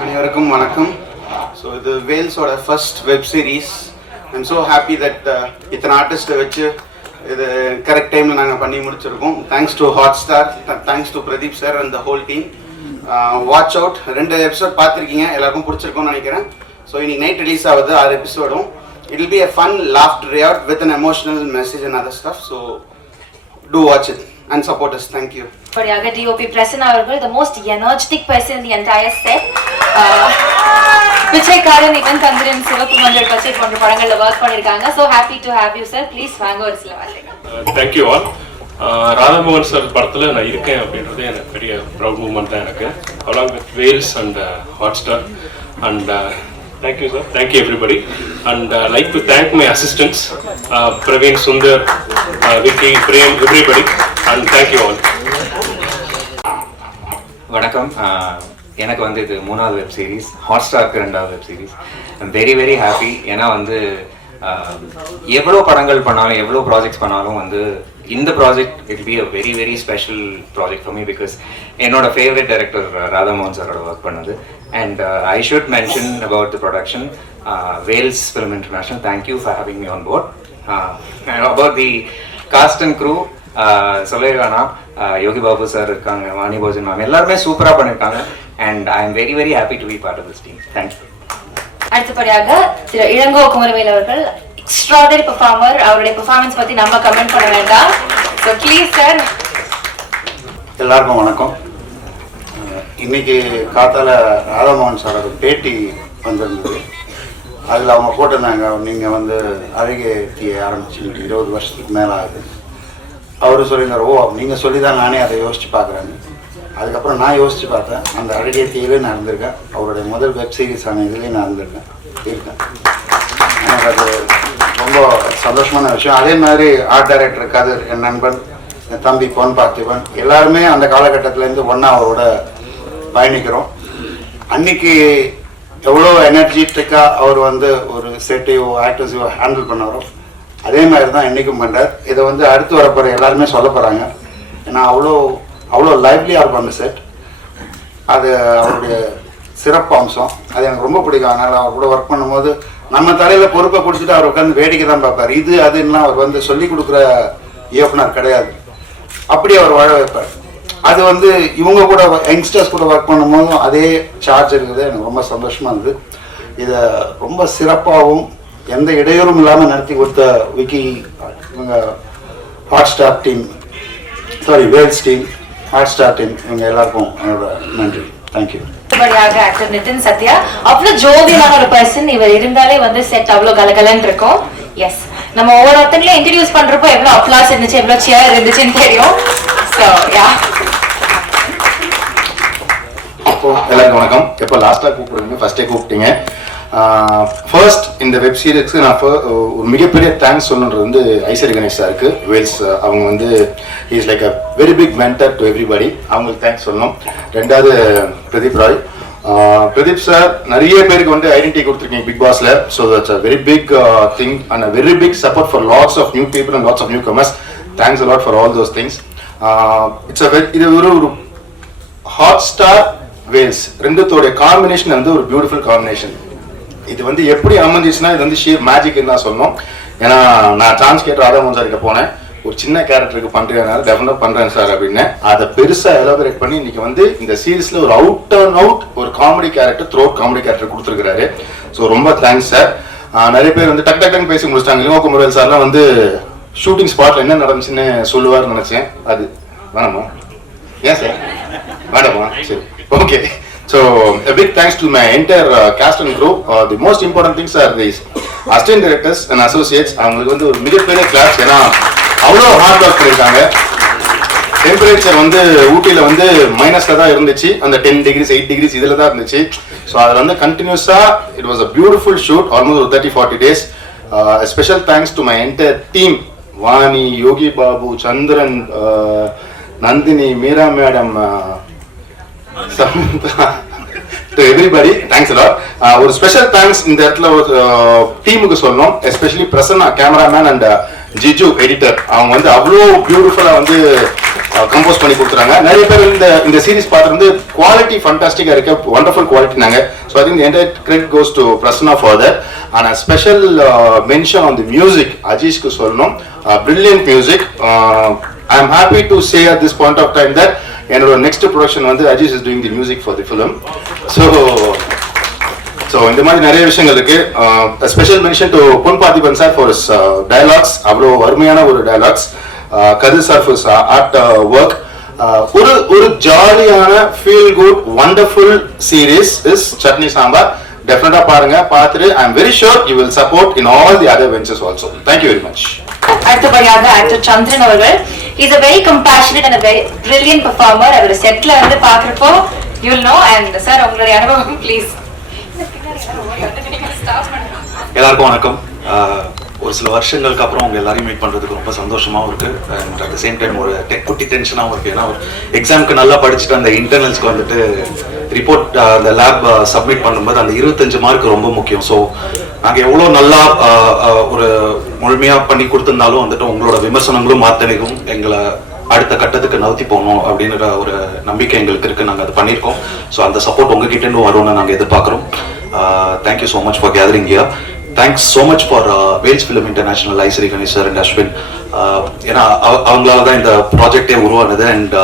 அனைவருக்கும் வணக்கம். ஸோ இது வேல்ஸோட first web series. I'm so happy that இத்தனை ஆர்டிஸ்ட்டை வச்சு இது கரெக்ட் டைமில் நாங்கள் பண்ணி முடிச்சிருக்கோம். Thanks to Hotstar, thanks to Pradeep sir and the whole team. Watch out. 2 episode பார்த்துருக்கீங்க, எல்லாருக்கும் பிடிச்சிருக்கும்னு நினைக்கிறேன். ஸோ இன்னைக்கு நைட் ரிலீஸ் ஆகுது 6 எபிசோடும். It will be a fun laugh layout with an emotional message and other stuff. So do watch it and support us. Thank you. படியாக DOP Prasanna அவர்கள், the most energetic person in the entire set. பிச்சைக்காரன், இவன் தந்திரன், சிவப்பு மஞ்சள் பச்சை போன்ற படங்கள்ல work பண்ணிருக்காங்க. So happy to have you sir. Please வாங்க ஒரு சில வார்த்தைகள். Thank you all. Radhamohan sir படத்தில் நான் இருக்கேன் அப்படின்றது எனக்கு பெரிய ப்ரௌட் மூமெண்ட் தான் எனக்கு. along with Wales and Hotstar and thank you sir, thank you everybody, and I'd like to thank my assistants Praveen, Sundar, Vicky, Prem, everybody, and thank you all. வணக்கம். எனக்கு வந்து இது 3வது வெப் சீரிஸ், ஹாட்ஸ்டாருக்கு 2வது web series. I'm very very happy. ஏன்னா வந்து எவ்வளோ படங்கள் பண்ணாலும் எவ்வளோ ப்ராஜெக்ட்ஸ் பண்ணாலும் வந்து இந்த project it be a very very special project for me, because என்னோட ஃபேவரட் டைரக்டர் ராதாமோகன் சாரோட ஒர்க் பண்ணது. And I should mention about the production, Vels film international, thank you for having me on board. About the cast and crew சொல்லவே வேணாம். Yogi Babu sir இருக்காங்க, Vani Bhojan ma'am, எல்லாருமே சூப்பராக பண்ணியிருக்காங்க. And I am very very happy to be part of this team. Thank you. அடுத்தபடியாக திரு இளங்கோ குமரவேல் அவர்கள், extraordinary performer. அவருடைய பெர்ஃபார்மன்ஸ் பத்தி நம்ம கமெண்ட் பண்ண வேண்டாம். So please sir. எல்லாருக்கும் வணக்கம். இன்னைக்கு காத்தால ராதாமோகன் சாரோட பேட்டி வந்திருந்தது. அதில் அவங்க போட்டிருந்தாங்க, நீங்கள் வந்து அழகிய தீயை ஆரம்பிச்சு 20 வருஷத்துக்கு மேலே ஆகுது. அவர் சொல்லியிருந்தார், ஓ நீங்கள் சொல்லி தான் நானே அதை யோசித்து பார்க்குறேன்னு. அதுக்கப்புறம் நான் யோசித்து பார்த்தேன், அந்த அழகிய தீயிலே நான் இருந்திருக்கேன். அவருடைய முதல் வெப் சீரிஸான இதுலேயும் நான் இருக்கேன். எனக்கு அது ரொம்ப சந்தோஷமான விஷயம். அதே மாதிரி ஆர்ட் டைரக்டர் கதிர், என் நண்பன், என் தம்பி பொன் பார்த்திபன், எல்லாருமே அந்த காலகட்டத்திலேருந்து ஒன்றா அவரோட பயணிக்கிறோம். அன்னைக்கு எவ்வளோ எனர்ஜெட்டிக்காக அவர் வந்து ஒரு செட்டையோ ஆக்டர்ஸையோ ஹேண்டில் பண்ணாரோ அதே மாதிரி தான் இன்றைக்கும் பண்ணுறார். இதை வந்து அடுத்து வரப்போகிற எல்லாருமே சொல்ல போகிறாங்க. ஏன்னா அவ்வளோ லைவ்லியாக இருக்கும் அந்த செட். அது அவருடைய சிறப்பு அம்சம். அது எனக்கு ரொம்ப பிடிக்கும். அதனால் அவர் கூட ஒர்க் பண்ணும்போது நம்ம தலையில் பொறுப்பை கொடுத்துட்டு அவர் உட்காந்து வேடிக்கை தான் பார்ப்பார். இது அதுன்னா அவர் வந்து சொல்லிக் கொடுக்குற இயக்குனர் கிடையாது. அப்படி அவர் வாழ வைப்பார். அது வந்து இவங்க கூட யங்ஸ்டர்ஸ் கூட ஒர்க் பண்ணும்போதும் அதே சார்ஜ் இருக்குது. எனக்கு ரொம்ப சந்தோஷமாக இருந்தது. இதை ரொம்ப சிறப்பாகவும் எந்த இடையூறும் இல்லாமல் நடத்தி கொடுத்த விக்கி, இவங்க Hotstar team, sorry Vels team, Hotstar team, இவங்க எல்லாருக்கும் என்னோட நன்றி. தேங்க்யூ. அடுத்தபடியாக ஆக்டர் நிதின் சத்யா. அவ்வளோ ஜோவியலான ஒரு பர்சன். இவர் இருந்தாலே வந்து செட் அவ்வளோ கலகலன்னு இருக்கும். எஸ், நம்ம ஒவ்வொருத்தங்களையும் இன்ட்ரடியூஸ் பண்றப்போ எவ்வளோ அப்ளாஸ் இருந்துச்சு, எவ்வளோ சேர் இருந்துச்சுன்னு தெரியும். So yeah. எல்லாருக்கும் வணக்கம். எப்போ லாஸ்ட்டாக கூப்பிடுறீங்க, ஃபர்ஸ்டே கூப்பிட்டீங்க. ஃபர்ஸ்ட் இந்த வெப் சீரிஸ்க்கு நான் ஒரு மிகப்பெரிய தேங்க்ஸ் சொல்லணுன்றது வந்து ஐஸ்வரி கணேஷ் சாருக்கு, வேல்ஸ். அவங்க வந்து is like a very big mentor to everybody. அவங்களுக்கு தேங்க்ஸ் சொல்லணும். 2வது பிரதீப் ராய். பிரதீப் சார் நிறைய பேருக்கு வந்து ஐடென்டிட்டி கொடுத்துருக்கீங்க பிக் பாஸ்ல. So that's a very big thing and a very big support for lots of new people and lots of newcomers. Thanks a lot for all those things. இது ஒரு Hotstar Wales ரெண்டுத்தோடைய combination வந்து ஒரு beautiful combination. இது வந்து எப்படி அமைஞ்சிச்சுன்னா இது வந்து shear மேஜிக்னு தான் சொல்லணும். ஏன்னா நான் சான்ஸ் கேட்டு ராதாமோகன் சார் கிட்ட போனேன், ஒரு சின்ன கேரக்டருக்கு பண்ணுறேன், டெஃபினட்டாக பண்ணுறேன் சார் அப்படின்னு. அதை பெருசாக எலாபரேட் பண்ணி இன்னைக்கு வந்து இந்த சீரீஸில் ஒரு அவுட் அண்ட் அவுட் ஒரு comedy character, throat comedy character கொடுத்துருக்காரு. ஸோ ரொம்ப தேங்க்ஸ் சார். நிறைய பேர் வந்து டக் டக்குன்னு பேசி முடிச்சிட்டாங்க. இளங்கோ குமரவேல் சார்லாம் வந்து ஷூட்டிங் ஸ்பாட்டில் என்ன நடந்துச்சுன்னு சொல்லுவார்னு நினச்சேன். அது வேணாமா? ஏன் சார் வேண்டாமா? சரி, okay. So a big thanks to my entire cast and crew. The most important things are these assistant directors and associates. அவங்களுக்கு வந்து ஒரு மிகப்பெரிய கிளாஸ். ஏன்னா அவ்வளோ ஹார்ட் ஒர்க் பண்ணியிருக்காங்க. டெம்பரேச்சர் வந்து ஊட்டியில் வந்து மைனஸில் தான் இருந்துச்சு. அந்த 10 degrees 8 degrees இதில் தான் இருந்துச்சு. ஸோ அதில் வந்து கண்டினியூஸாக it was a beautiful shoot, almost ஒரு 30-40 days. Special thanks to my entire team, Vani, Yogi Babu, Chandran, Nandini, Meera madam, to everybody, thanks a lot. ஒரு ஸ்பெஷல் தேங்க்ஸ் இந்த இடத்துல ஒரு டீமுக்கு சொல்லணும். Especially Prasanna cameraman and Jiju editor. அவங்க வந்து அவ்வளோ பியூட்டிஃபுல்லாக வந்து கம்போஸ் பண்ணி கொடுத்துறாங்க. நிறைய பேர் இந்த சீரிஸ் பார்த்துருந்து குவாலிட்டி ஃபண்டாஸ்டிக்காக இருக்கு, வண்டர்ஃபுல் குவாலிட்டினாங்க. So I think the entire credit goes to Prasanna for that. And a special mention on the music அஜீஷ்க்கு சொல்லணும். Brilliant music. I am happy to say at this point of time that என்னோட next production வந்து Ajeesh is doing the music for the film. So இந்த மாதிரி நிறைய விஷயங்கள் இருக்கு. Special mention to Pon Parthiban sir for is dialogues. அவ்வளோ அருமையான ஒரு dialogues. Kathir sir for art work. ஒரு ஜாலியான feel good wonderful series is chutney sambar. டெஃபினட்டா பாருங்க. பார்த்துட்டு ஐ am very sure you will support in all the other ventures also. Thank you very much. அடுத்தபடியாக actor சந்திரன் அவர்கள். Is a very compassionate and a very brilliant performer. அவர் செட்ல வந்து பாக்குறப்போ you will know. and sir உங்களுடைய அனுபவம் ப்ளீஸ். எல்லாருக்கும் வணக்கம். ஒரு சில வருஷங்களுக்கு அப்புறம் அவங்க எல்லாரையும் மீட் பண்ணுறதுக்கு ரொம்ப சந்தோஷமாகவும் இருக்குது. And at the same time ஒரு குட்டி டென்ஷனாகவும் இருக்குது. ஏன்னா ஒரு எக்ஸாமுக்கு நல்லா படிச்சுட்டு அந்த இன்டர்னல்ஸ்க்கு வந்துட்டு ரிப்போர்ட் அந்த லேப் சப்மிட் பண்ணும்போது அந்த 25 மார்க் ரொம்ப முக்கியம். ஸோ நாங்கள் எவ்வளோ நல்லா ஒரு முழுமையாக பண்ணி கொடுத்துருந்தாலும் வந்துட்டு உங்களோட விமர்சனங்களும் வார்த்தைகளும் எங்களை அடுத்த கட்டத்துக்கு நவுத்தி போகணும் அப்படின்ற ஒரு நம்பிக்கை எங்களுக்கு இருக்குது. நாங்கள் அது பண்ணியிருக்கோம். ஸோ அந்த சப்போர்ட் உங்ககிட்டேருந்து வரும்னு நாங்கள் எதிர்பார்க்குறோம். Thank you so much for gathering here. Thanks so much for Vels film international Ishari Ganesh sir and Ashwin. ஏன்னா அவங்களால தான் இந்த ப்ராஜெக்டே உருவானது. அண்ட்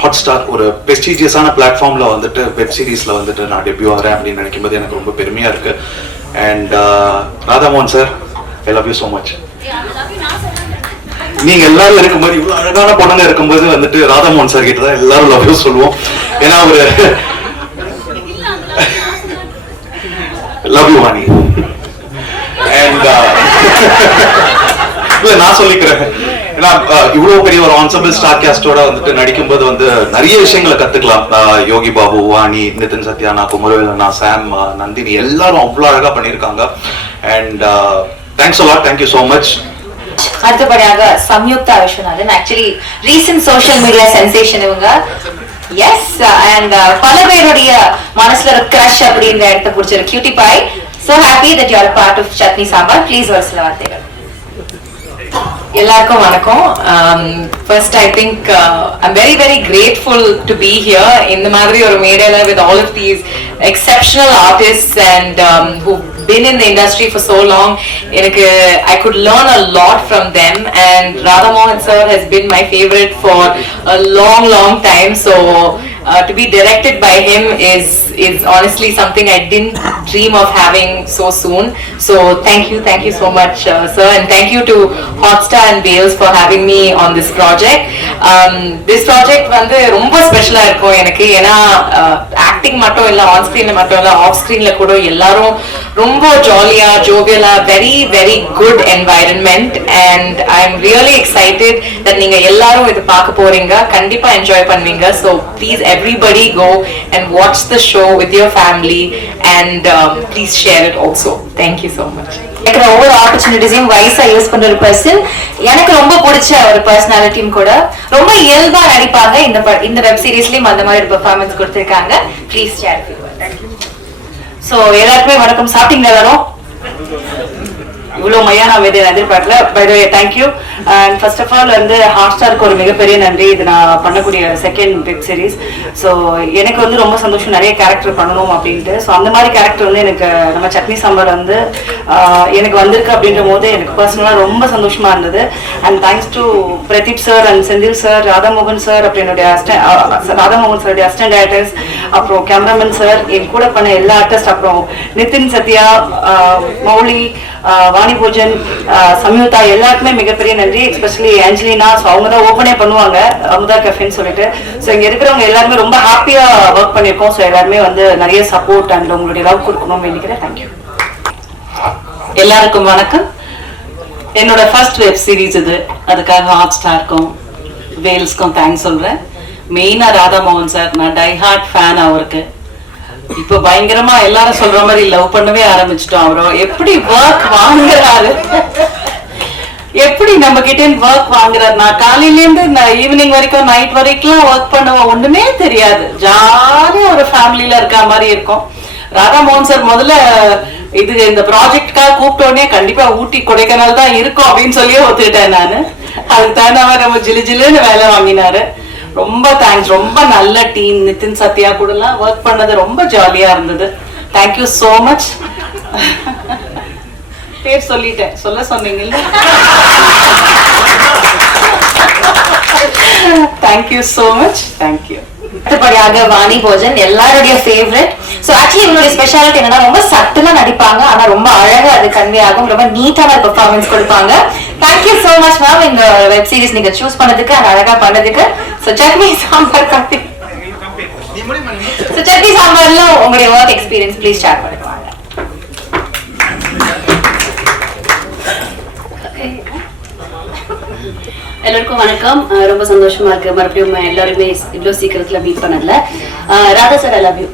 ஹாட் ஸ்டார் ஒரு ப்ரெஸ்டீஜியஸான பிளாட்ஃபார்மில் வந்துட்டு வெப் சீரிஸில் வந்துட்டு நான் டெபியூ ஆகிறேன் அப்படின்னு நினைக்கும்போது எனக்கு ரொம்ப பெருமையாக இருக்குது. And Radhamohan sir, I love you so much. நீங்க எல்லாரும் இருக்கும்போது இவ்வளவு அழகான பொண்ணுங்க இருக்கும்போது வந்துட்டு ராதாமோகன் சார் கிட்ட தான் எல்லாரும் லவ் யூ சொல்லுவோம். ஏன்னா ஒரு லவ் யூ வாணி. அண்ட் இல்ல நான் சொல்லிக்கிறேன். ஏன்னா இவ்வளவு பெரிய ஒரு ஆன்சம்பிள் ஸ்டார் காஸ்டோட வந்துட்டு நடிக்கும்போது வந்து நிறைய விஷயங்களை கத்துக்கலாம். யோகி பாபு, வாணி, நிதின் சத்யானா, குமரவேலனா, சாம், நந்தினி எல்லாரும் அவ்வளவு அழகா பண்ணியிருக்காங்க. And thanks a lot. thank you so much. அடுத்தபடியாக Samyuktha Viswanathan. Actually recent social media sensation இவங்க. எஸ். அண்ட் பல பேருடைய மனசுல ஒரு கிரஷ் அப்படின்ற இடத்த பிடிச்சிரு cutie pie. So happy that you are part of Chutney Sambar. Please ஒரு சில வார்த்தைகள். எல்லாருக்கும் வணக்கம். First I think I'm very very grateful to be here இந்த மாதிரி ஒரு மேடையில with all of these exceptional artist and who been in the industry for so long. I could learn a lot from them, and Radha Mohan sir has been my favorite for a long time. So to be directed by him is honestly something I didn't dream of having so soon. So thank you so much, sir, and thank you to Hotstar and Wales for having me on this project. This project வந்து ரொம்ப ஸ்பெஷலா இருக்கும் எனக்கு. ஏன்னா acting மட்டும் இல்ல, on ஸ்கிரீன்ல மட்டும் இல்ல, ஆஃப் ஸ்கிரீன்ல கூட எல்லாரும் ரொம்ப ஜாலியா ஜோவியலா, very very good environment. And I am really excited that நீங்க எல்லாரும் இது பார்க்க போறீங்க. கண்டிப்பா என்ஜாய் பண்ணுவீங்க. So please everybody go and watch the show with your family and please share it also. Thank you so much. எனக்கு ஒவ்வொரு ஆப்பர்ச்சுனிட்டிஸையும் வைஸா use பண்ற ஒரு பர்சன். எனக்கு ரொம்ப பிடிச்ச ஒரு பர்சனாலிட்டியும் கூட. ரொம்ப இயல்பா நடிப்பாங்க. இந்த வெப் சீரிஸ்லயும் அந்த மாதிரி ஒரு பெர்ஃபார்மன்ஸ் கொடுத்திருக்காங்க. Please share. சோ எல்லாருக்குமே வணக்கம். சாப்பிட்டீங்களா எல்லாரும்? இவ்வளவு மையான வேதை எதிர்பார்க்கல. By the way thank you. And first of all வந்து ஹாட்ஸ்டாருக்கு ஒரு மிகப்பெரிய நன்றி. இது நான் பண்ணக்கூடிய செகண்ட் வெப் சீரிஸ். ஸோ எனக்கு வந்து ரொம்ப சந்தோஷம் நிறைய கேரக்டர் பண்ணணும் அப்படின்ட்டு. ஸோ அந்த மாதிரி கேரக்டர் வந்து எனக்கு நம்ம சட்னி சாம்பார் வந்து எனக்கு வந்திருக்கு அப்படின்ற போது எனக்கு பர்சனலாக ரொம்ப சந்தோஷமா இருந்தது. And thanks to Pradeep sir and Senthil sir, Radhamohan sir, அப்புறம் என்னுடைய ராதாமோகன் சாருடைய அசிஸ்டன்ட் டைரக்டர்ஸ், அப்புறம் கேமராமேன் சார், என் கூட பண்ண எல்லா ஆர்டிஸ்ட், அப்புறம் நிதின் சத்யா, மௌலி, வாணி பூஜன், சம்யுக்தா எல்லாருக்குமே மிகப்பெரிய நன்றி. Especially Angelina. ஸோ அவங்க தான் ஓப்பனே பண்ணுவாங்க அமுதா கஃபேன்னு சொல்லிட்டு. ஸோ இங்க இருக்கிறவங்க எல்லாருமே ரொம்ப ஹாப்பியா ஒர்க் பண்ணியிருக்கோம். ஸோ எல்லாருமே வந்து நிறைய சப்போர்ட் அண்ட் உங்களுடைய லவ் கொடுக்கணும்னு நினைக்கிறேன். தேங்க்யூ. எல்லாருக்கும் வணக்கம். என்னோட ஃபர்ஸ்ட் வெப் சீரிஸ் இது. அதுக்காக ஹாட் ஸ்டாருக்கும் வேல்ஸ்க்கும் தேங்க்ஸ் சொல்றேன். மெயினா ராதா மோகன் சார், நான் டை ஹார்ட் ஃபேன் அவருக்கு. இப்போ பயங்கரமா எல்லாரும் சொல்ற மாதிரி லவ் பண்ணவே ஆரம்பிச்சிட்டோம். அவரும் எப்படி ஒர்க் வாங்குறாரு, எப்படி நம்ம கிட்ட ஒர்க் வாங்குறாரு. நான் காலையில இருந்து ஈவினிங் வரைக்கும் நைட் வரைக்கும் ஒர்க் பண்ணுவோம். ஒண்ணுமே தெரியாது. ஜாலியா ஒரு ஃபேமிலியில இருக்க மாதிரி இருக்கும். ராதா மோகன் சார் முதல்ல இந்த ப்ராஜெக்டுக்காக கூப்பிட்ட உடனே கண்டிப்பா ஊட்டி கொடைக்கானல் தான் இருக்கும் அப்படின்னு சொல்லியே ஒத்துக்கிட்டேன் நானு. அதுக்கு தகுந்த மாதிரி நம்ம ஜிலு ஜிலுன்னு வேலை வாங்கினாரு. ரொம்ப தேங்க்ஸ். ரொம்ப நல்ல டீம். நிதின் சத்யா கூடலாம் ஒர்க் பண்ணது ரொம்ப ஜாலியா இருந்தது. Thank you so much. பேர் சொல்லிட்டேன், சொல்ல சொன்னீங்கல்ல. Thank you so much. தேங்க்யூ. அடுத்தபடியாக வாணி போஜன், எல்லாருடைய ஃபேவரட். ஸோ ஆக்சுவலி இவங்களுடைய ஸ்பெஷாலிட்டி என்னன்னா ரொம்ப சட்டுலா நடிப்பாங்க, ஆனா ரொம்ப அழகா அது கன்வே ஆகும், ரொம்ப நீட்டான பெர்ஃபார்மன்ஸ் கொடுப்பாங்க. தேங்க்யூ ஸோ மச் மேம் இந்த வெப் சீரிஸ் நீங்க சூஸ் பண்ணதுக்கு, அது அழகா பண்ணதுக்கு. ஸோ சட்னி சாம்பார் காப்பி. ஸோ சட்னி சாம்பார்ல உங்களுடைய ஒர்க் எக்ஸ்பீரியன்ஸ் ப்ளீஸ் ஷேர் பண்ணுவாங்க. எல்லாருக்கும் வணக்கம். ரொம்ப சந்தோஷமா இருக்கு மறுபடியும் எல்லாருமே இவ்வளவு சீக்கிரத்துல மீட் பண்ணதுல. Radha sir, I love you.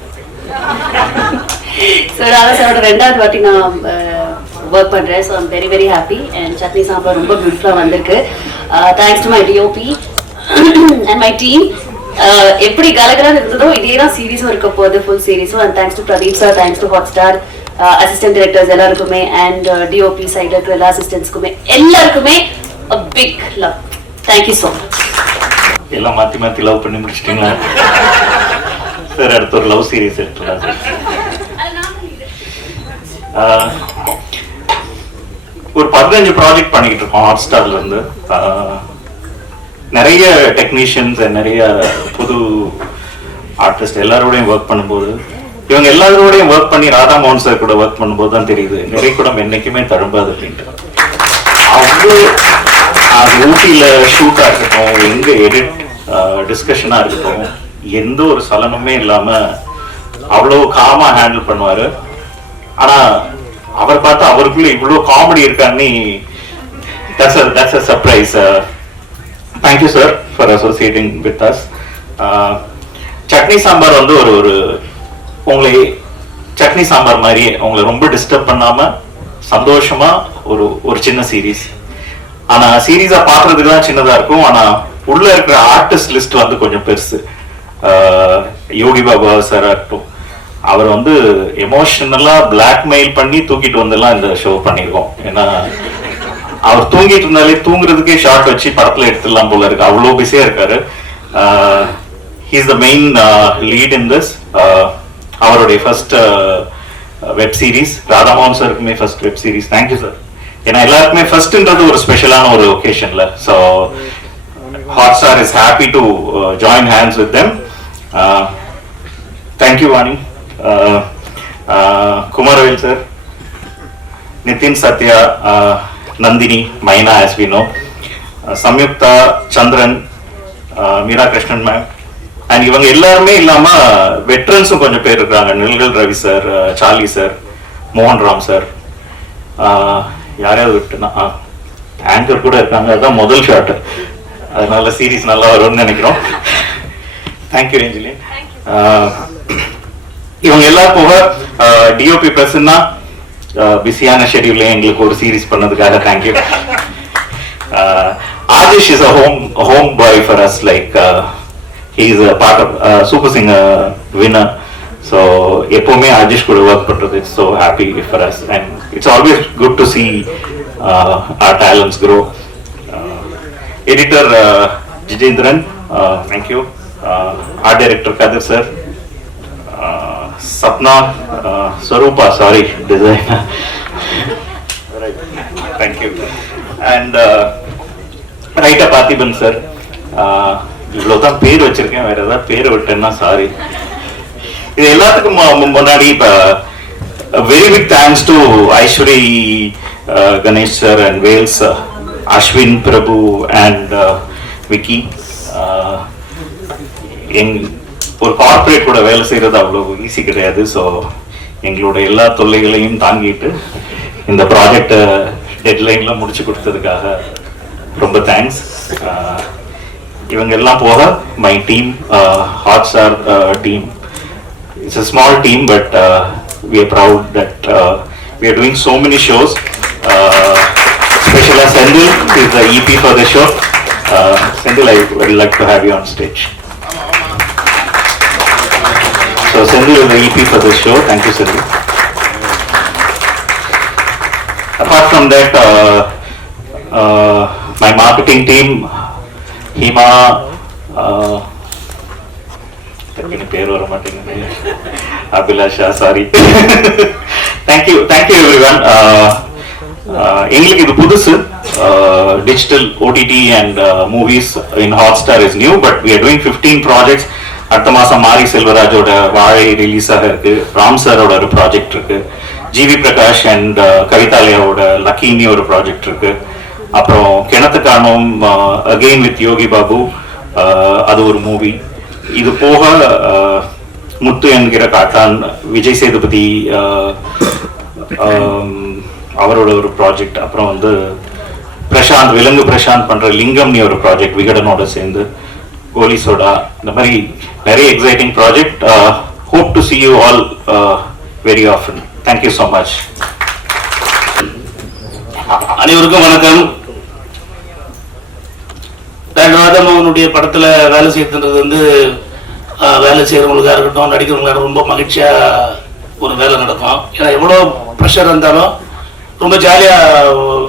So Radha சாரோட 2வது வாட்டி நான் ஒர்க் பண்றேன். So I'm very very happy. And Chutney Sambar ரொம்ப பியூட்டிஃபுல்லா வந்திருக்கு. Thanks to my DOP and my team. எப்படி கலகலான்னு இருந்ததோ இதே தான் சீரீஸும் இருக்க போகுது, ஃபுல் சீரீஸும். And thanks to Pradeep sir, thanks to Hotstar assistant directors எல்லாருக்குமே, அண்ட் டிஓபி சைடில் இருக்கிற எல்லா அசிஸ்டன்ட்ஸ்க்குமே எல்லாருக்குமே a big love. Thank you so much. எல்லாம் மாற்றி மாற்றி லவ் பண்ணி முடிச்சிட்டிங்களா சார்? அடுத்த ஒரு லவ் சீரிஸ் எடுத்துலாம் சார். ஒரு 15 ப்ராஜெக்ட் பண்ணிக்கிட்டு இருக்கோம் ஹாட் ஸ்டார்ல இருந்து. நிறைய டெக்னீஷியன்ஸ், நிறைய புது ஆர்டிஸ்ட் எல்லாரோடையும் ஒர்க் பண்ணும்போது, இவங்க எல்லாரோடையும் ஒர்க் பண்ணி ராதா மோகன் சார் கூட ஒர்க் பண்ணும்போது தான் தெரியுது நிறைய கூட என்னைக்குமே தழும்பாது அப்படின்ட்டு. அவ்வளோ அது ஊட்டியில ஷூட்டா இருக்கட்டும், எங்க எடிட் டிஸ்கஷனா இருக்கட்டும், எந்த ஒரு சலனமே இல்லாம அவ்வளோ காமா ஹேண்டில் பண்ணுவாரு. ஆனா அவர் பார்த்தா அவருக்குள்ள இவ்வளோ காமெடி இருக்கான்னு that's a surprise. Thank you sir for associating with us. Chutney sambar வந்து ஒரு உங்களை சட்னி சாம்பார் மாதிரி உங்களை ரொம்ப டிஸ்டர்ப் பண்ணாம சந்தோஷமா ஒரு சின்ன சீரீஸ். ஆனா சீரீஸா பாக்குறதுக்கு தான் சின்னதா இருக்கும், ஆனா உள்ள இருக்கிற ஆர்டிஸ்ட் லிஸ்ட் வந்து கொஞ்சம் பெருசு. யோகி பாபா சார் ஆகட்டும், அவர் வந்து எமோஷனலா பிளாக்மெயில் பண்ணி தூக்கிட்டு வந்துலாம் இந்த ஷோ பண்ணிருக்கோம். ஏன்னா அவர் தூங்கிட்டு இருந்தாலே தூங்குறதுக்கே ஷார்ட் வச்சு படத்துல எடுத்துடலாம் போல இருக்கு, அவ்வளோ பிஸியா இருக்காரு. he is the main lead in this. அவருடைய ஃபர்ஸ்ட் வெப் சீரிஸ், ராதாமோகன் சாருக்குமே first web series. Thank you sir. ஏன்னா எல்லாருக்குமே ஃபர்ஸ்ட்ன்றது ஒரு ஸ்பெஷலான ஒரு ஒகேஷன்ல. So Hotstar is happy to join hands with them. Thank you Vani, Kumaravel sir, Nithin Sathya, Nandini, Myna as we know, Samyuktha, Chandran, Meera Krishnan ma'am, and இவங்க எல்லாருமே இல்லாம வெட்ரன்ஸும் கொஞ்சம் பேர் இருக்காங்க. Nizhalgal Ravi sir, Charlie sir, மோகன் ராம் சார், யாரையாவது விட்டுனா ஆங்கர் கூட இருக்காங்க. அதுதான் முதல் ஷாட், அதனால சீரீஸ் நல்லா வரும்னு நினைக்கிறோம். தேங்க்யூ ஏஞ்சலி. இவங்க எல்லாரும் போக டிஓபி பிரசன்னா பிஸியான ஷெட்யூல்ல எங்களுக்கு ஒரு சீரீஸ் பண்ணதுக்காக thank you. Adish is a home boy for us, like he is a part of Super Singer winner. So எப்பவுமே ஆதிஷ் கூட ஒர்க் பண்றது it's so happy for us, and it's always good to see our talents grow. Editor Jitendran, thank you. Art director Kadir sir, Sapna, Swarupa, sorry, designer. Thank you. And writer Parthiban sir. இவ்வளவுதான் பேர் வச்சிருக்கேன், வேற ஏதாவது பேர் விட்டேன்னா sorry. இது எல்லாத்துக்கும் முன்னாடி இப்ப very big thanks to Ishari Ganesh sir and Vels, Ashwin Prabhu and Vicky. ஒரு கார்பரேட் கூட வேலை செய்யறது அவ்வளவு ஈஸி கிடையாது. ஸோ எங்களோட எல்லா தொல்லைகளையும் தாங்கிட்டு இந்த ப்ராஜெக்ட் டெட்லைன்ல முடிச்சு கொடுத்ததுக்காக ரொம்ப தேங்க்ஸ். இவங்க எல்லாம் போக my team, hot star team, it's a small team, but we are proud that we are doing so many shows. Special as Sendil is the EP for the show. Sendil, I would like to have you on stage. So Sendil is the EP for the show. Thank you, Sendil. Apart from that, my marketing team, Hima, Abhilasha, sorry. Thank you everyone. எங்களுக்கு இது புதுசு. Digital OTT and movies in Hotstar is new, but we are doing 15 projects. அடுத்த மாசம் மாரி செல்வராஜோட வாழை release ஆக இருக்கு. ராம் சாரோட ஒரு ப்ராஜெக்ட் இருக்கு. ஜிவி பிரகாஷ் அண்ட் கவிதாலயாவோட லக்கினி ஒரு ப்ராஜெக்ட் இருக்கு. அப்புறம் கிணத்து காணும் அகெயின் வித் யோகி பாபு, அது ஒரு மூவி. இது போக முத்து என்கிற காட்டான், விஜய் சேதுபதி அவரோட ஒரு ப்ராஜெக்ட். அப்புறம் வந்து பிரசாந்த், விலங்கு பிரசாந்த் பண்ற லிங்கம்னி ஒரு ப்ராஜெக்ட் விகடனோட சேர்ந்து, கோலி சோடா, இந்த மாதிரி நிறைய exciting project. Hope to see you all very often. Thank you so much. அனைவருக்கும் வணக்கம். டாக்டர் ராதாமோகனுடைய படத்துல வேலை செய்யறது வந்து வேலை செய்யறவங்களுக்கா இருக்கட்டும், நடிக்கிறவங்களுக்காக ரொம்ப மகிழ்ச்சியா ஒரு வேலை நடக்கும். ஏன்னா எவ்வளோ ப்ரெஷர் இருந்தாலும் ரொம்ப ஜாலியா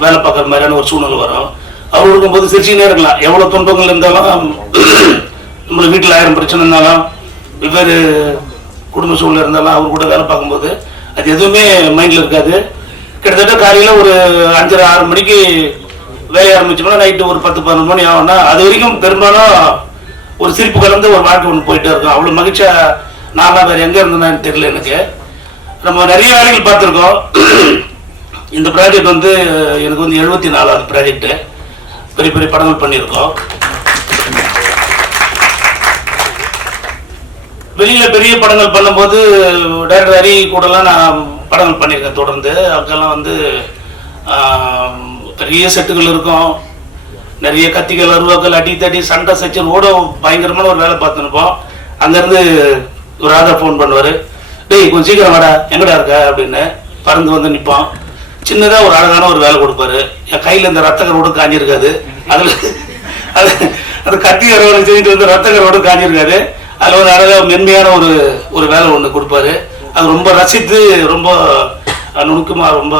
வேலை பார்க்குற மாதிரியான ஒரு சூழ்நிலை வரும். அவர் இருக்கும்போது சிரிச்சுக்கிட்டே இருக்கலாம். எவ்வளோ துன்பங்கள் இருந்தாலும், நம்மளுக்கு வீட்டில் 1000 பிரச்சனை இருந்தாலும், வெவ்வேறு குடும்ப சூழ்நிலை இருந்தாலும், அவர் கூட வேலை பார்க்கும்போது அது எதுவுமே மைண்டில் இருக்காது. கிட்டத்தட்ட காலையில் ஒரு 5:30-6 மணிக்கு வேலையை ஆரம்பிச்சோம்னா நைட்டு ஒரு 10-11 மணி ஆகும்னா அது வரைக்கும் பெரும்பாலும் ஒரு சிரிப்பு கலந்து ஒரு வாழ்க்கை ஒன்று போயிட்டே இருக்கும். அவ்வளோ மகிழ்ச்சியா நான்லாம் வேறு எங்கே இருந்தேன்னு தெரியல எனக்கு. நம்ம நிறைய வேலைகள் பார்த்துருக்கோம். இந்த ப்ராஜெக்ட் வந்து எனக்கு வந்து 74வது ப்ராஜெக்டு. பெரிய பெரிய படங்கள் பண்ணியிருக்கோம். வெளியில் பெரிய படங்கள் பண்ணும்போது டைரக்டர் ஹரி கூடலாம் நான் படங்கள் பண்ணியிருக்கேன் தொடர்ந்து. அவங்கெல்லாம் வந்து பெரிய செட்டுகள் இருக்கும், நிறைய கத்திகள், அருவாக்கள், அடி தடி, சண்டை சச்சன் ஓட பயங்கரமான ஒரு வேலை பார்த்துருப்போம். அங்கேருந்து ஒரு ராதா ஃபோன் பண்ணுவார், டேய் கொஞ்சம் சீக்கிரம் வாடா, எங்கடா இருக்க அப்படின்னு. பறந்து வந்து நிற்போம். சின்னதாக ஒரு அழகான ஒரு வேலை கொடுப்பாரு. என் கையில் இந்த ரத்தக்கரோடு காஞ்சிருக்காது. அதில் அது கத்தி அறுவடை செஞ்சுட்டு வந்து ரத்தக்கரோடு காஞ்சிருக்காது. அதில் ஒரு அழகாக மென்மையான ஒரு வேலை ஒன்று கொடுப்பாரு. அது ரொம்ப ரசித்து ரொம்ப நுணுக்கமாக ரொம்ப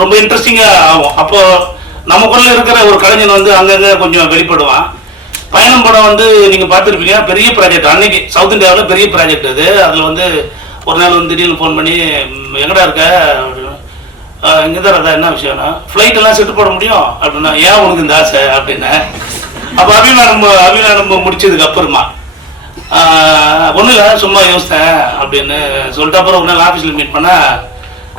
ரொம்ப இன்ட்ரெஸ்டிங்காக ஆகும். அப்போ நமக்குள்ள இருக்கிற ஒரு கலைஞன் வந்து அங்கங்கே கொஞ்சம் வெளிப்படுவான். பயணம் படம் வந்து நீங்கள் பார்த்துருப்பீங்க, பெரிய ப்ராஜெக்ட். அன்னைக்கு சவுத் இந்தியாவில் பெரிய ப்ராஜெக்ட் அது. அதில் வந்து ஒரு நாள் வந்து திடீர்னு ஃபோன் பண்ணி, எங்கடா இருக்க, இங்கே தான் அதான் என்ன விஷயம்னா, ஃப்ளைட்டெல்லாம் செட்டு போட முடியும் அப்படின்னா, ஏன் உனக்கு இந்த ஆசை அப்படின்னு. அப்போ அபிமானம் முடிச்சதுக்கு அப்புறமா ஒன்றும் இல்லை சும்மா யோசித்தேன் அப்படின்னு சொல்லிட்டு அப்புறம் ஒரு நாள் ஆஃபீஸில் மீட் பண்ணேன்.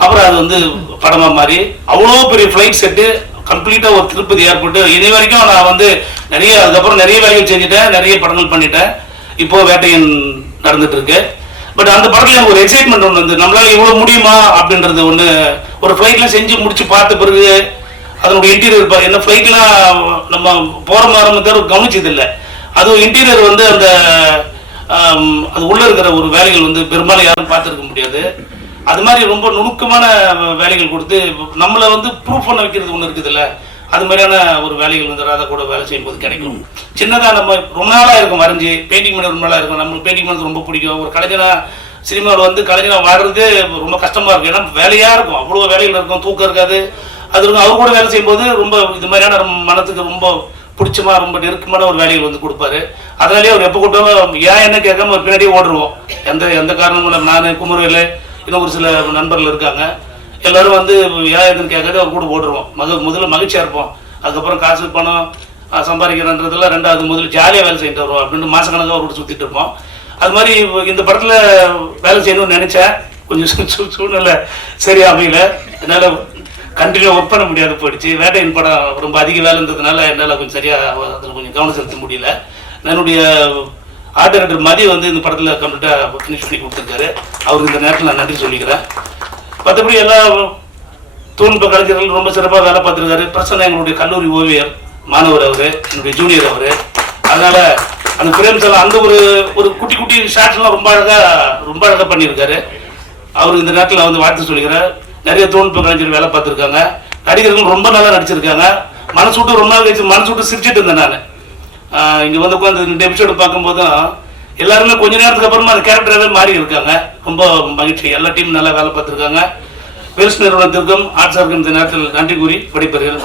அப்புறம் அது வந்து படமாக மாறி அவ்வளோ பெரிய ஃப்ளைட் செட்டு கம்ப்ளீட்டாக ஒரு திருப்பதி ஏற்பட்டு இனி வரைக்கும் நான் வந்து அதுக்கப்புறம் நிறைய வேலைகள் செஞ்சுட்டேன், நிறைய படங்கள் பண்ணிட்டேன். இப்போது வேட்டையன் நடந்துட்டு இருக்கு. பட் அந்த படத்தில் எனக்கு ஒரு எக்ஸைட்மெண்ட் ஒன்று வந்து நம்மளால இவ்வளோ முடியுமா அப்படின்றது ஒன்று. ஒரு ஃப்ளைட்லாம் செஞ்சு முடிச்சு பார்த்த பிறகு அதனுடைய இன்டீரியர் என்ன ஃப்ளைட்லாம் நம்ம போகிற மாதிரி தவிர கவனிச்சதில்லை. அதுவும் இன்டீரியர் வந்து அந்த அது உள்ளே இருக்கிற ஒரு வேலைகள் வந்து பெரும்பாலும் யாரும் பார்த்துருக்க முடியாது. அது மாதிரி ரொம்ப நுணுக்கமான வேலைகள் கொடுத்து நம்மளை வந்து ப்ரூவ் பண்ண வைக்கிறது ஒன்று இருக்குதுல்ல, அது மாதிரியான ஒரு வேலைகள் வந்து ராதா கூட வேலை செய்யும்போது கிடைக்கும். சின்னதாக நம்ம ரொம்ப நாளாக இருக்கும் வரைஞ்சி பெயிண்டிங் பண்ணி ரொம்ப நாளாக இருக்கும். நம்மளுக்கு பெயிண்டிங் பண்ணது ரொம்ப பிடிக்கும். ஒரு கலைஞனாக சினிமாவில் வந்து கலைஞனாக வாடுறது ரொம்ப கஷ்டமாக இருக்கும். ஏன்னா வேலையாக இருக்கும், அவ்வளோ வேலைகள் இருக்கும், தூக்கம் இருக்காது. அது இருக்கும். அவர் கூட வேலை செய்யும்போது ரொம்ப இது மாதிரியான மனத்துக்கு ரொம்ப பிடிச்சமா ரொம்ப நெருக்கமான ஒரு வேலைகள் வந்து கொடுப்பாரு. அதனாலேயே அவர் எப்போ கூட்டாலும் ஏன் என்ன கேட்காம ஒரு பின்னாடியே ஓடுருவோம். எந்த காரணமும் இல்லை. நான் குமரவேலு இன்னும் ஒரு சில நண்பர்கள் இருக்காங்க, எல்லாரும் வந்து ஏன் எதுன்னு கேட்காது அவர் கூட ஓடுருவோம். முதல்ல மகிழ்ச்சியாக இருப்போம். அதுக்கப்புறம் காசு பணம் சம்பாதிக்கிறன்றதுலாம் ரெண்டாவது. முதல்ல ஜாலியாக வேலை செஞ்சுட்டு வருவோம் அப்படின்னு மாதக்கணக்காக அவர் கூட சுற்றிட்டு இருப்போம். அது மாதிரி இந்த படத்தில் வேலை செய்யணும்னு நினச்சேன். கொஞ்சம் சூழ்நிலை சரியா அமையல, என்னால் கண்டினியூ ஒர்க் பண்ண முடியாது போயிடுச்சு. வேட்டையின் படம் ரொம்ப அதிக வேலை இருந்ததுனால என்னால் கொஞ்சம் சரியாக அதில் கொஞ்சம் கவனம் செலுத்த முடியல. என்னுடைய ஆர்ட் டைரக்டர் மதி வந்து இந்த படத்தில் கம்ப்ளீட்டாக ஃபினிஷ் பண்ணி கொடுத்துருக்காரு. அவருக்கு இந்த நேரத்தில் நான் நன்றி சொல்லிக்கிறேன். மற்றபடி எல்லா தொழில்நுட்ப கலைஞர்கள் ரொம்ப சிறப்பாக வேலை பார்த்துருக்காரு. பிரசன்னா எங்களுடைய கல்லூரி ஓவியர் மாணவர், அவர் என்னுடைய ஜூனியர் அவர். அதனால் அந்த ஃப்ரேம்ஸ் எல்லாம் அந்த ஒரு குட்டி குட்டி ஷார்ட்ஸ்லாம் ரொம்ப அழகாக பண்ணியிருக்காரு. அவருக்கு இந்த நேரத்தில் வந்து வாழ்த்து சொல்லிக்கிறேன். நிறைய தொழில்நுட்ப கலைஞர் வேலை பார்த்துருக்காங்க. நடிகர்கள் ரொம்ப நல்லா நடிச்சிருக்காங்க. மனசு விட்டு ரொம்ப நாள் கழிச்சு மனசு விட்டு சிரிச்சிட்டு இருந்தேன் நான். இங்கே வந்து உட்காந்து இந்த எபிசோடு பார்க்கும்போதும் எல்லாருமே கொஞ்ச நேரத்துக்கு அப்புறமா அந்த கேரக்டராகவே மாறி இருக்காங்க. ரொம்ப மகிழ்ச்சி. எல்லா டீம் நல்லா வேலை பார்த்துருக்காங்க. வெல்ஸ் நிறுவனத்திற்கும் ஆர்ட்ஸாருக்கும் இந்த நேரத்தில் நன்றி கூறி படிப்பீர்கள்.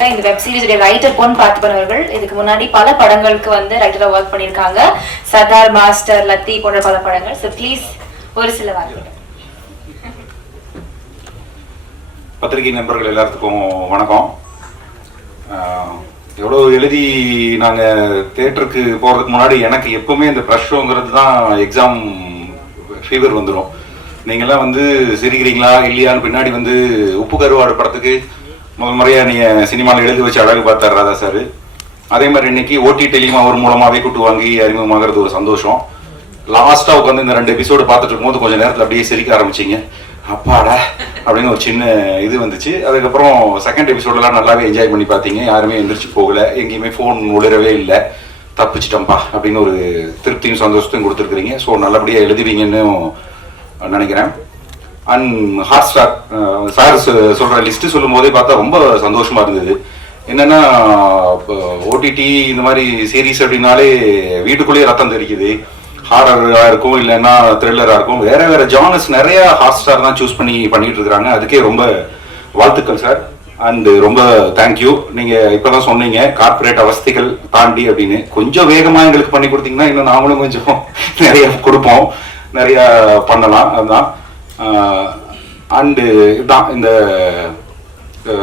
டைரக்டர், இந்த வெப் சீரிஸ் ரைட்டர் பொன் பார்த்திபன் அவர்கள். இதுக்கு முன்னாடி பல படங்களுக்கு வந்து ரைட்டரா ஒர்க் பண்ணியிருக்காங்க. சர்தார், மாஸ்டர், லத்தி போன்ற பல படங்கள். ஸோ ப்ளீஸ் ஒரு சில வார்த்தைகள். பத்திரிகை நண்பர்கள் எல்லாத்துக்கும் வணக்கம். எவ்வளோ எழுதி நாங்கள் தேட்டருக்கு போகிறதுக்கு முன்னாடி எனக்கு எப்பவுமே இந்த ப்ரெஷ் ஷோங்கிறது தான் எக்ஸாம் ஃபீவர் வந்துடும். நீங்கள்லாம் வந்து சிரிக்கிறீங்களா இல்லையான்னு பின்னாடி வந்து உப்பு கருவாடு படத்துக்கு முதல் முறையாக நீங்கள் சினிமாவில் எழுதி வச்சு அழகு பார்த்தார் ராதா சார். அதே மாதிரி இன்னைக்கு ஓடிடிலையும் அவர் மூலமாகவே கூட்டு வாங்கி அறிமுகமாகிறது ஒரு சந்தோஷம். லாஸ்ட்டாக உட்காந்து இந்த 2 எபிசோடு பார்த்துட்டு இருக்கும்போது கொஞ்சம் நேரத்தில் அப்படியே சிரிக்க ஆரம்பிச்சிங்க. அப்பாடா அப்படின்னு ஒரு சின்ன இது வந்துச்சு. அதுக்கப்புறம் செகண்ட் எபிசோடெல்லாம் நல்லாவே என்ஜாய் பண்ணி பார்த்தீங்க. யாருமே எந்திரிச்சு போகலை, எங்கேயுமே ஃபோன் உளிரவே இல்லை. தப்பிச்சிட்டோம்ப்பா அப்படின்னு ஒரு திருப்தியும் சந்தோஷத்தையும் கொடுத்துருக்குறீங்க. ஸோ நல்லபடியாக எழுதுவீங்கன்னு நினைக்கிறேன். அண்ட் ஹாட் ஸ்டார் சார் சொல்கிற லிஸ்ட்டு சொல்லும் போதே பார்த்தா ரொம்ப சந்தோஷமாக இருந்தது. என்னென்னா ஓடிடி இந்த மாதிரி சீரீஸ் அப்படின்னாலே வீட்டுக்குள்ளேயே ரத்தம் தெரிக்குது. ஹாரராக இருக்கும், இல்லைன்னா த்ரில்லராக இருக்கும், வேற வேற ஜானர்ஸ் நிறைய ஹாட் ஸ்டார் தான் சூஸ் பண்ணிட்டு இருக்கிறாங்க. அதுக்கே ரொம்ப வாழ்த்துக்கள் சார். அண்டு ரொம்ப தேங்க்யூ. நீங்கள் இப்போ தான் சொன்னீங்க கார்பரேட் அவஸ்தைகள் தாண்டி அப்படின்னு. கொஞ்சம் வேகமாக எங்களுக்கு பண்ணி கொடுத்தீங்கன்னா இன்னும் நாமளும் கொஞ்சம் நிறைய கொடுப்போம், நிறையா பண்ணலாம். அதுதான். அண்டு இதுதான் இந்த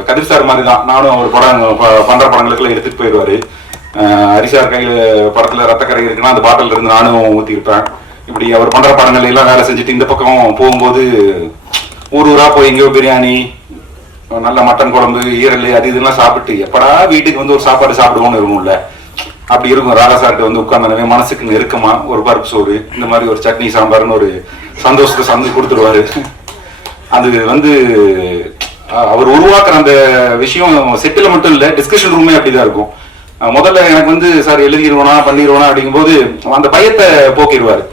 கதிர் சார் மாதிரி தான் நானும் அவர் படம் பண்ணுற படங்களுக்குள்ள எடுத்துகிட்டு போயிடுவார். ஹரிசார் கையில் படத்தில் ரத்தக்கரை இருக்குன்னா அந்த பாட்டில் இருந்து நானும் ஊற்றிருப்பேன். இப்படி அவர் பண்ணுற படங்கள் எல்லாம் வேலை செஞ்சுட்டு இந்த பக்கம் போகும்போது ஊராக போய் எங்கேயோ பிரியாணி, நல்ல மட்டன் குழம்பு, ஈரல் அது இதெல்லாம் சாப்பிட்டு எப்படா வீட்டுக்கு வந்து ஒரு சாப்பாடு சாப்பிடுவோன்னு இருக்கும்ல, அப்படி இருக்கும். ராதா சார்கிட்ட வந்து உட்கார்ந்தனவே மனசுக்கு நெருக்கமா ஒரு பருப்பு சோறு, இந்த மாதிரி ஒரு சட்னி சாம்பார்னு ஒரு சந்தோஷத்தை சந்து கொடுத்துருவாரு. அது வந்து அவர் உருவாக்குற அந்த விஷயம் செட்டில் மட்டும் இல்லை, டிஸ்கஷன் ரூமே அப்படிதான் இருக்கும். முதல்ல எனக்கு வந்து சார் எழுதிடுவோனா பண்ணிடுவோனா அப்படிங்கும்போது அந்த பயத்தை போக்கிடுவாரு.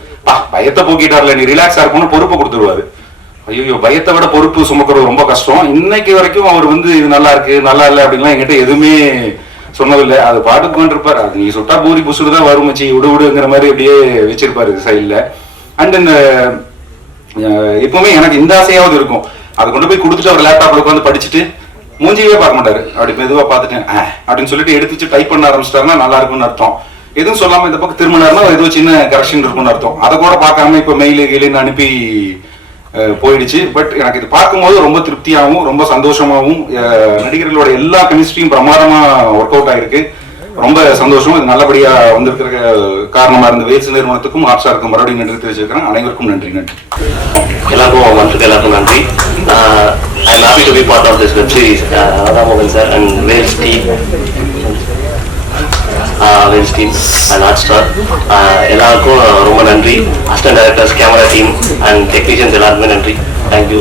பயத்தை போக்கிட்டார்ல, நீ ரிலாக்ஸா இருக்கணும்னு பொறுப்பை கொடுத்துருவாரு. ஐயோ, பயத்தை விட பொறுப்பு சுமக்கிறது ரொம்ப கஷ்டம். இன்னைக்கு வரைக்கும் அவர் வந்து இது நல்லா இருக்கு நல்லா இல்லை அப்படின்லாம் என்கிட்ட எதுவுமே சொன்னதில்லை. அது பாட்டுக்கு பண்ணிருப்பாரு. அது நீ சுட்டா பூரி புசுடு தான் வரும் வச்சு விடுங்கிற மாதிரி அப்படியே வச்சிருப்பாரு சைட்ல. அண்ட் இந்த எப்பவுமே எனக்கு இந்த ஆசையாவது இருக்கும், அதை கொண்டு போய் கொடுத்துட்டு அவர் லேப்டாப்ல உட்காந்து படிச்சுட்டு மூஞ்சியே பார்க்க மாட்டாரு. அப்படி மெதுவாக பார்த்துட்டேன் அப்படின்னு சொல்லிட்டு எடுத்து வச்சு டைப் பண்ண ஆரம்பிச்சிட்டாருன்னா நல்லா இருக்கும்னு அர்த்தம். எதுவும் சொல்லாம இந்த பக்கம் திரும்பினாருன்னா ஏதோ சின்ன கரெக்ஷன் இருக்கும்னு அர்த்தம். அதை கூட பார்க்காம இப்போ மெயிலுன்னு அனுப்பி போயிடுச்சு. பட் எனக்கு இது பார்க்கும்போது ரொம்ப திருப்தியாகவும் ரொம்ப சந்தோஷமாகவும், நடிகர்களோட எல்லா கெமிஸ்ட்ரியும் பிரமாதமா ஒர்க் அவுட் ஆயிருக்கு. ரொம்ப சந்தோஷம். இது நல்லபடியா வந்திருக்கிற காரணமா இருந்த வேல்ஸ் நிறுவனத்துக்கும் ஹாட்ஸ்டாருக்கும் மறுபடியும் நன்றி தெரிவிச்சிருக்கிறேன். அனைவருக்கும் நன்றி. எல்லாருக்கும் வந்திருக்க எல்லாருக்கும் நன்றி. I'm happy to be part of this web series. Radha Mohan sir and Wales team and Hotstar. எல்லாருக்கும் ரொம்ப நன்றி. Assistant directors, camera team and technicians எல்லாருக்குமே நன்றி. Thank you.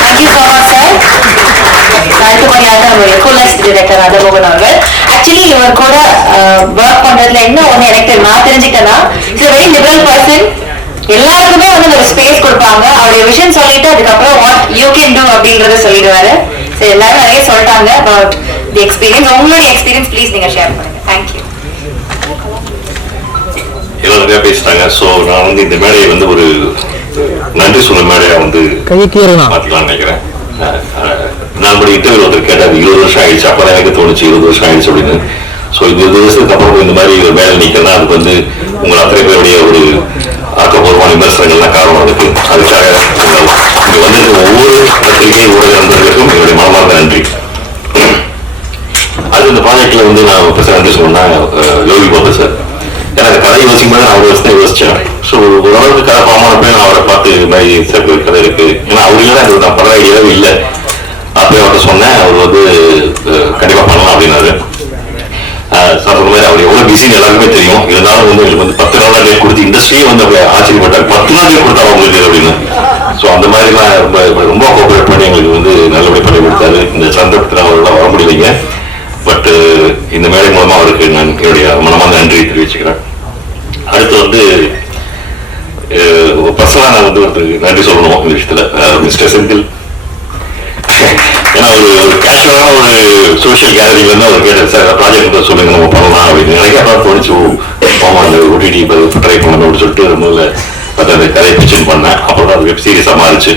Thank you so much, sir. அடுத்தபடியாக நம்மளுடைய கோலஸ் டைரக்டர் ராதாமோகன் அவர்கள். Actually இவர் கூட ஒர்க் பண்றதுல என்ன ஒண்ணு எனக்கு நான் தெரிஞ்சுக்கிட்டேன்னா, it's a very liberal person. எல்லாருக்குமே வந்து ஒரு ஸ்பேஸ் கொடுப்பாங்க. அவருடைய விஷன் சொல்லிட்டு அதுக்கப்புறம் வாட் யூ கேன் டூ அப்படின்றத சொல்லிடுவாரு. சரி, எல்லாரும் நிறைய சொல்லிட்டாங்க அபவுட் தி எக்ஸ்பீரியன்ஸ். உங்களுடைய எக்ஸ்பீரியன்ஸ் ப்ளீஸ் நீங்க ஷேர் பண்ணுங்க. தேங்க்யூ. எல்லாம் நிறையா பேசிட்டாங்க. ஸோ நான் வந்து இந்த மேடையை வந்து ஒரு நன்றி சொல்ல மேடையா வந்து மாற்றிக்கலாம்னு நினைக்கிறேன். நான் படி இன்டர்வியூ வந்து கேட்டாது 20 வருஷம் ஆயிடுச்சு. அப்பதான் எனக்கு தோணுச்சு 20 வருஷம் ஆயிடுச்சு அப்படின்னு. ஸோ இந்த 20 வருஷத்துக்கு அப்புறம் இந்த மாதிரி ஒரு மேலே நிற்கிறதா அதுக்கு வந்து உங்கள் அத்தனை பேருடைய ஒரு ஆக்கப்பூர்வமான விமர்சனங்கள்லாம் காரணம் இருக்கு. அதுக்காக இங்க வந்து ஒவ்வொரு பத்திரிகை ஊடக நண்பர்களுக்கும் என்னுடைய மனமார்ந்த நன்றி. அது இந்த ப்ராஜெக்ட்ல வந்து நான் பெருசாக நன்றி சொன்னா யோகி பாபு சார். எனக்கு கதை யோசிக்கும் போது நான் அவ்வளோ வருஷத்தை யோசிச்சேன். ஸோ ஓரளவுக்கு கதை ஃபார்மான போய் நான் அவரை பார்த்து இது மாதிரி சார் ஒரு கதை இருக்கு. ஏன்னா அவர் இல்லை எனக்கு நான் படம் ஐடியாவே இல்லை. அப்படியே அவர்கிட்ட சொன்னேன். அவர் வந்து கண்டிப்பாக பண்ணலாம் அப்படின்னாரு. சார் சொன்ன மாதிரி அவர் எவ்வளோ பிஸின்னு எல்லாருக்குமே தெரியும். இருந்தாலும் வந்து எங்களுக்கு வந்து 10 நாள் டேட் கொடுத்து இண்டஸ்ட்ரியே வந்து அப்படியே ஆச்சரியப்பட்டார். 10 நாள் டேட் கொடுத்தா அவங்களுக்கு அப்படின்னு. ஸோ அந்த மாதிரிலாம் ரொம்ப கோஆபரேட் பண்ணி எங்களுக்கு வந்து நல்லபடியாக பண்ணி கொடுத்தாரு. இந்த சந்தர்ப்பத்தில் அவர்களால் வர முடியலைங்க. பட் இந்த மேடை மூலமா அவருக்கு நான் என்னுடைய மனமான நன்றி தெரிவிச்சுக்கிறேன். அடுத்து வந்து பர்சனலாக நான் வந்து ஒரு நன்றி சொல்லணும் இந்த விஷயத்துல. மிஸ்டர் செந்தில், ஏன்னா ஒரு கேஷுவலான ஒரு சோஷியல் கேலரியில இருந்து அவர் கேட்டார், சார் ப்ராஜெக்ட் சொல்லுங்க நம்ம பண்ணலாம் அப்படின்னு. எனக்கு அப்புறம் தோணிச்சு, ஆமா அந்த ஓடிடி ட்ரை பண்ணணும் அப்படின்னு சொல்லிட்டு முதல்ல அந்த கதையை பிச்சன் பண்ணேன். அப்புறம் தான் வெப் சீரிஸாக மாறிச்சு.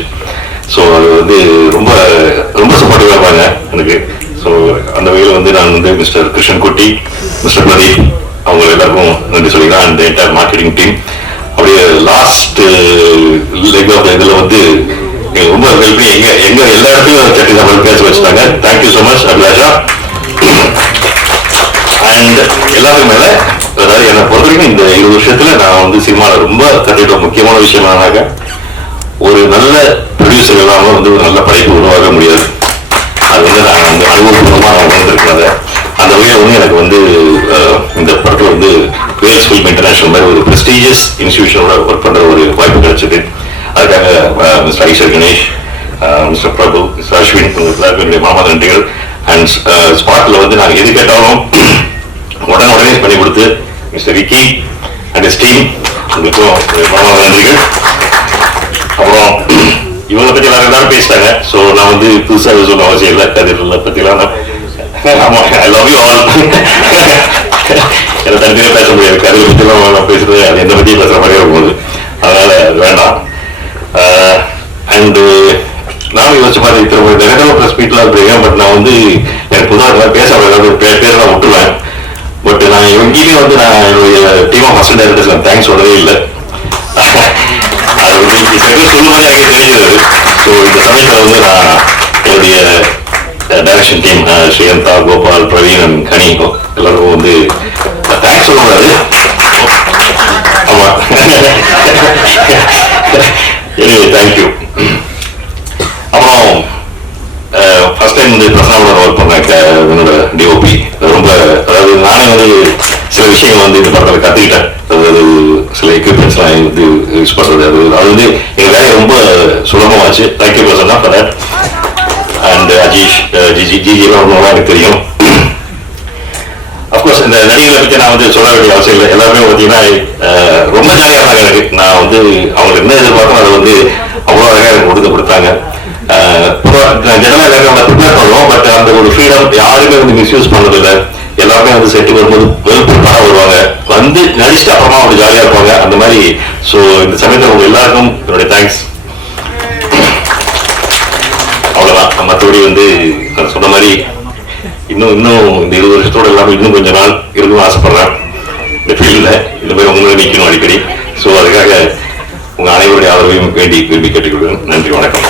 ஸோ அது வந்து ரொம்ப ரொம்ப சப்போர்ட்டிவாக இருப்பாங்க எனக்கு. ஸோ அந்த வகையில் வந்து நான் வந்து மிஸ்டர் கிருஷ்ணன் குட்டி, மிஸ்டர் பிரதீப் அவங்க எல்லாருக்கும் நன்றி சொல்லிக்கலாம். அந்த என்டையர் மார்க்கெட்டிங் டீம். அப்படியே லாஸ்ட் லெக் ஆஃப் இதில் வந்து ரொம்ப ஹெல்ப் பண்ணி எங்க எல்லா இடத்துலையும் சட்டி சாம்பார் பேச வச்சுட்டாங்க. Thank you so much Abhilasha. And எல்லாத்துக்கும் மேலே அதாவது என்னை பொறுத்த வரைக்கும் இந்த 20 வருஷத்துல நான் வந்து சினிமாவில் ரொம்ப கற்றுக்கிட்ட முக்கியமான விஷயம் என்னன்னாக்க, ஒரு நல்ல ப்ரொடியூசர் இல்லாமல் வந்து ஒரு நல்ல படைப்பு உருவாக முடியாது. அது வந்து நான் வந்து அனுபவபூர்வமாக உணர்ந்திருக்கிறத அந்த வகையில் வந்து எனக்கு வந்து இந்த படத்தில் வந்து வேல்ஸ் ஃபில்ம் இன்டர்நேஷனல் மாதிரி ஒரு ப்ரெஸ்டீஜியஸ் இன்ஸ்டிடியூஷனோட ஒர்க் பண்ணுற ஒரு வாய்ப்பு கிடைச்சது. அதுக்காக மிஸ்டர் ஐசர் கணேஷ், மிஸ்டர் பிரபு, மிஸ்டர் அஸ்வின் என்னுடைய மாமா நன்றிகள். அண்ட் ஸ்பாட்டில் வந்து நான் எது கேட்டாலும் உடனே பண்ணி கொடுத்து Mr Vicky and S team உங்களுக்கும் மாமா நன்றிகள். அப்புறம் இவங்களை பற்றி எல்லாரும் பேசிட்டாங்க. ஸோ நான் வந்து புதுசாக சொல்ல அவசியம் இல்லை. கதிரில் பற்றிலாம் ஆமாம், ஐ லவ் யூ ஆல். எனக்கு தனியாக பேச முடியாது. கதிரை பற்றிலாம் நான் பேசுறது அது எந்த பற்றியும் பேசுகிற மாதிரியே போகுது. அதனால் அது வேண்டாம். அண்டு நானும் யோசிச்ச மாதிரி திரும்ப நெகட்டிவ் ப்ரெஸ் மீட்லாம் இருப்பீங்க. பட் நான் வந்து எனக்கு புதுசாக பேச பேரை நான் விட்டுருவேன். பட் நான் எங்கேயுமே வந்து நான் என்னுடைய டீம் ஆஃப் அசிஸ்டன்ட் டைரக்டர்ஸ் நான் தேங்க்ஸ் சொல்லவே இல்லை. அது வந்து சொல்லும்போது எனக்கு தெரிஞ்சது. ஸோ இந்த சமயத்தில் வந்து நான் என்னுடைய direction team Sriyantha, Gopal, Praveen and Kani எல்லாருக்கும் வந்து தேங்க்ஸ் சொல்லக்கூடாது. ஆமாம், எனிவே தேங்க்யூ. அப்புறம் ஃபர்ஸ்ட் டைம் வந்து பிரசனாவோட ஒர்க் பண்ணேன் என்னோட டிஓபி. ரொம்ப அதாவது நானே வந்து சில விஷயங்கள் வந்து இந்த படத்தில் கற்றுக்கிட்டேன். அதாவது சில எக்யூப்மெண்ட்ஸ்லாம் வந்து யூஸ் பண்ணுறது அது வந்து எங்கள் வேலையை ரொம்ப சுலபமாச்சு. Thank you Prasanna for that. And Ajeesh, ஜிஜிலாம் ரொம்ப எனக்கு தெரியும். அஃப்கோர்ஸ் இந்த நடிகளை பற்றி நான் வந்து சொல்ல வேண்டிய அவசியம் இல்லை. எல்லாருமே பார்த்தீங்கன்னா ரொம்ப ஜாலியாக இருந்தாங்க எனக்கு. நான் வந்து அவங்களுக்கு என்ன எதிர்பார்த்தோம் அதை வந்து அவ்வளோ அழகாக எனக்கு கொடுத்தாங்க. ஜெனரலாக எல்லாருமே நம்ம ப்ரிப்பேர் பண்ணுவோம். பட் அந்த ஒரு ஃப்ரீடம் யாருமே வந்து மிஸ்யூஸ் பண்ணதில்லை. எல்லாருமே வந்து செட்டு வரும்போது வெல் ப்ரிப்பேராக வருவாங்க. வந்து நடிச்சுட்டு அப்புறமா அவங்க ஜாலியாக இருப்பாங்க அந்த மாதிரி. ஸோ இந்த சமயத்தில் உங்க எல்லாருக்கும் என்னுடைய தேங்க்ஸ். அவ்வளோதான். மற்றபடி வந்து நான் சொன்ன மாதிரி இன்னும் இந்த 20 வருஷத்தோடு எல்லாமே இன்னும் கொஞ்ச நாள் இருக்கணும்னு ஆசைப்படுறேன் இந்த ஃபீல்டில். இந்த மாதிரி உங்களை நிற்கணும் அடிக்கடி. ஸோ அதுக்காக உங்கள் அனைவருடைய ஆதரவையும் விரும்பி கேட்டுக்கொள்கிறேன். நன்றி, வணக்கம்.